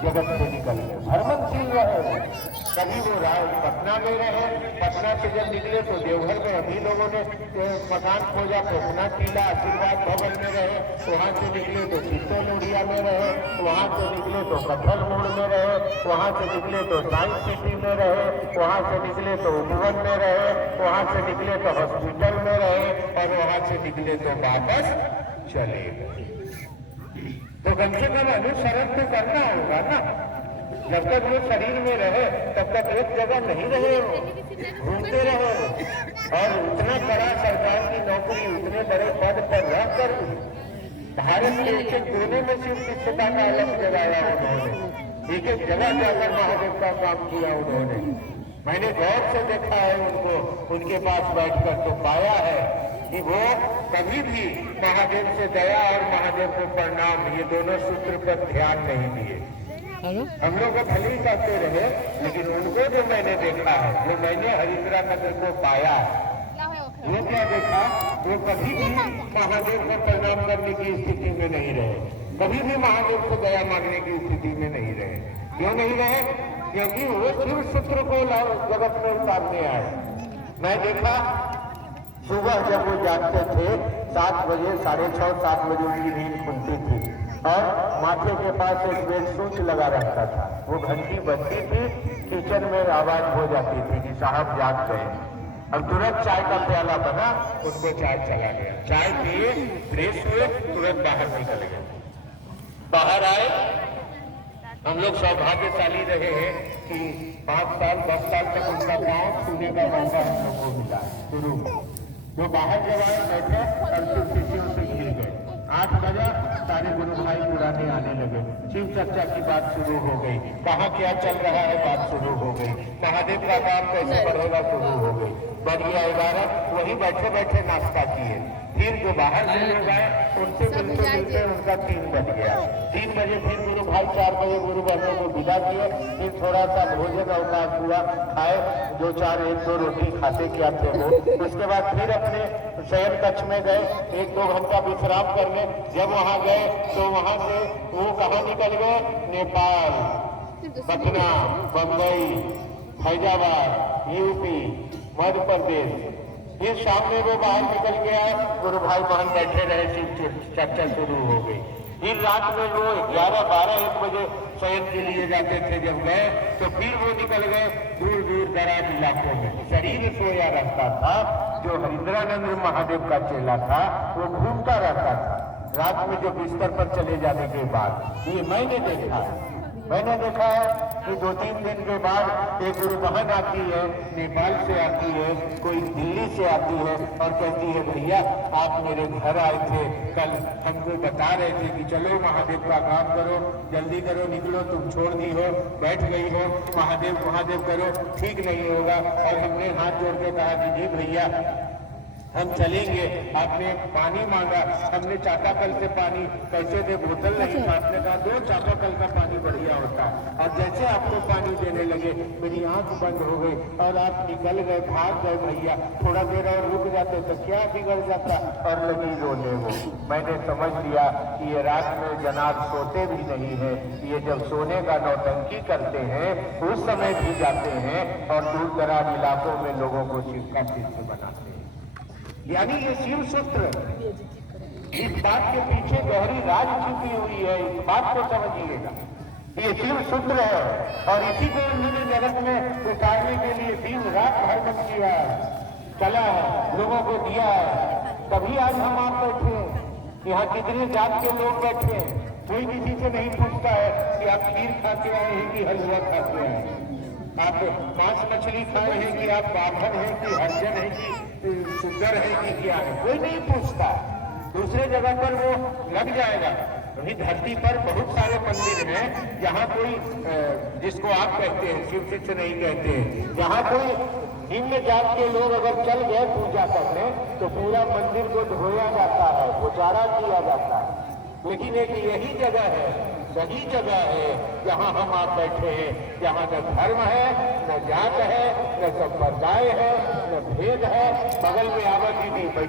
जगत से निकल गए, भ्रमणशील रहे। कभी वो पटना में रहे, पटना से जब निकले तो देवघर में अभी लोगों ने मकान खोजा तो अपना किला आशीर्वाद भवन में रहे, वहां से निकले तो चित्तो लोहिया में रहे, वहां से निकले तो कत्थल मोड़ में रहे, वहां से निकले तो साइंस सिटी में रहे, वहां से निकले तो उपवन में रहे, वहां से निकले तो हॉस्पिटल में रहे, और वहां से निकले तो वापस चले गए। तो कम से कम अनुसरण तो करना होगा ना। जब तक वो शरीर में रहे तब तक एक जगह नहीं रहे हो, घूमते रहो। और उतना बड़ा सरकार की नौकरी, उतने बड़े पद पर रहकर भारत के एक एक कोने में सिर्फ शिक्षता का अलग जगाया उन्होंने, एक एक जगह जाकर महादेव का काम किया उन्होंने। मैंने गौर से देखा है उनको, उनके पास बैठकर तो पाया है कि वो कभी भी महादेव से दया और महादेव को प्रणाम, ये दोनों सूत्र पर ध्यान नहीं दिए। हम लोग को भले ही करते रहे, लेकिन उनको जो मैंने देखा है, जो मैंने हरिद्रा नगर को पाया है, वो क्या देखा, वो कभी भी महादेव को प्रणाम करने की स्थिति में नहीं रहे, कभी भी महादेव को दया मांगने की स्थिति में नहीं रहे। क्यों नहीं रहे? क्योंकि वो शिव सूत्र को जगत में उतारने आए। मैं देखा सुबह जब वो जागते थे 7 बजे, 6:30, 7 बजे उनकी नींद खुलती थी और माथे के पास एक बेड सूच लगा रहता था। वो घंटी बजती थी, किचन में आवाज हो जाती थी कि साहब जाग गए। अब तुरंत चाय का प्याला बना, उनको चाय चला गया, चाय पिए, फ्रेश हुए, तुरंत बाहर निकल गए। बाहर आए, हम लोग सौभाग्यशाली रहे हैं कि 5 साल 10 साल तक उनका गाँव छूने का मौका हम लोग को मिला शुरू में। जो बाहर जब आए बैठे और शिष्यों से मिल गए, 8 बजा, सारे गुरु भाई पुराने आने लगे, शिव चर्चा की बात शुरू हो गई, कहाँ क्या चल रहा है बात शुरू हो गई, महादेव का काम कैसे बढ़ेगा शुरू हो गई। बढ़ गया 11, वही बैठे बैठे नाश्ता किए। फिर जो बाहर से लोग आए उनसे मिलते मिलते उनका 3 बज गया। 3 बजे फिर गुरु भाई 4 बजे गुरु बहनों को विदा किए। फिर थोड़ा सा भोजन अवकाश हुआ, खाए, 2-4 1-2 रोटी खाते क्या थे वो। उसके बाद फिर अपने शयन कक्ष में गए, 1-2 घंटा विश्राम करने। जब वहाँ गए तो वहाँ से वो कहाँ निकल गए, नेपाल, पटना, बम्बई, फैजाबाद, यूपी, मध्य प्रदेश। फिर शाम में वो बाहर निकल गया, गुरु भाई बहन बैठे रहे, शिव चर्चा शुरू हो गई। फिर रात में वो 11, 12, 1 बजे शयन के लिए जाते थे। जब गए तो फिर वो निकल गए दूर दूर दराज इलाकों में। शरीर सोया रहता था। जो हरिद्रानंद महादेव का चेला था वो घूमता रहता था रात में, जो बिस्तर पर चले जाने के बाद। ये मैंने देखा है कि 2-3 दिन के बाद एक गुरु बहन आती है, नेपाल से आती है, कोई दिल्ली से आती है और कहती है भैया आप मेरे घर आए थे कल, हमको बता रहे थे कि चलो महादेव का काम करो, जल्दी करो, निकलो, तुम छोड़ दी हो, बैठ गई हो, महादेव करो, ठीक नहीं होगा। और हमने हाथ जोड़ के कहा कि जी भैया हम चलेंगे। आपने पानी मांगा, हमने चापाकल से पानी, पैसे दे, बोतल नहीं था, आपने कहा 2 चापाकल का पानी बढ़िया होता है। और जैसे आपको पानी देने लगे मेरी आंख बंद हो गई और आप निकल गए, भाग गए। भैया थोड़ा देर और रुक जाते तो क्या बिगड़ जाता, और लगी रोने वो। मैंने समझ लिया कि ये रात में जनाब सोते भी नहीं है, ये जब सोने का नौटंकी करते हैं उस समय भी जाते हैं और दूर दराज इलाकों में लोगों को शिव का शिष्य बनाते हैं। यानी ये शिव सूत्र, इस बात के पीछे गहरी राज छुपी हुई है, इस बात को समझिएगा। ये शिव सूत्र है और इसी को उन्होंने जगत में उतारने के लिए दिन रात हरकत किया है, चला है, लोगों को दिया है। तभी आज हम आप बैठे हैं। यहाँ कितने जात के लोग बैठे हैं, कोई किसी से नहीं पूछता है कि आप खीर खाते आए हैं कि हलवा खाते आए हैं, आप मांस मछली खाए हैं कि आप बाभन हैं कि हरिजन है कि शुगर है कि क्या है, कोई नहीं पूछता। दूसरे जगह पर वो लग जाएगा। वही धरती पर बहुत सारे मंदिर हैं जहाँ कोई, जिसको आप कहते हैं, शिव शिष्य नहीं कहते हैं, जहाँ कोई निम्न जात के लोग अगर चल गए पूजा करने तो पूरा मंदिर को धोया जाता है, पुजारा किया जाता है। लेकिन एक यही जगह है, सही जगह है जहाँ हम आप बैठे हैं, जहाँ न धर्म है, न जात है, न संप्रदाय है, न भेद है। बगल में आवा दीदी बैठ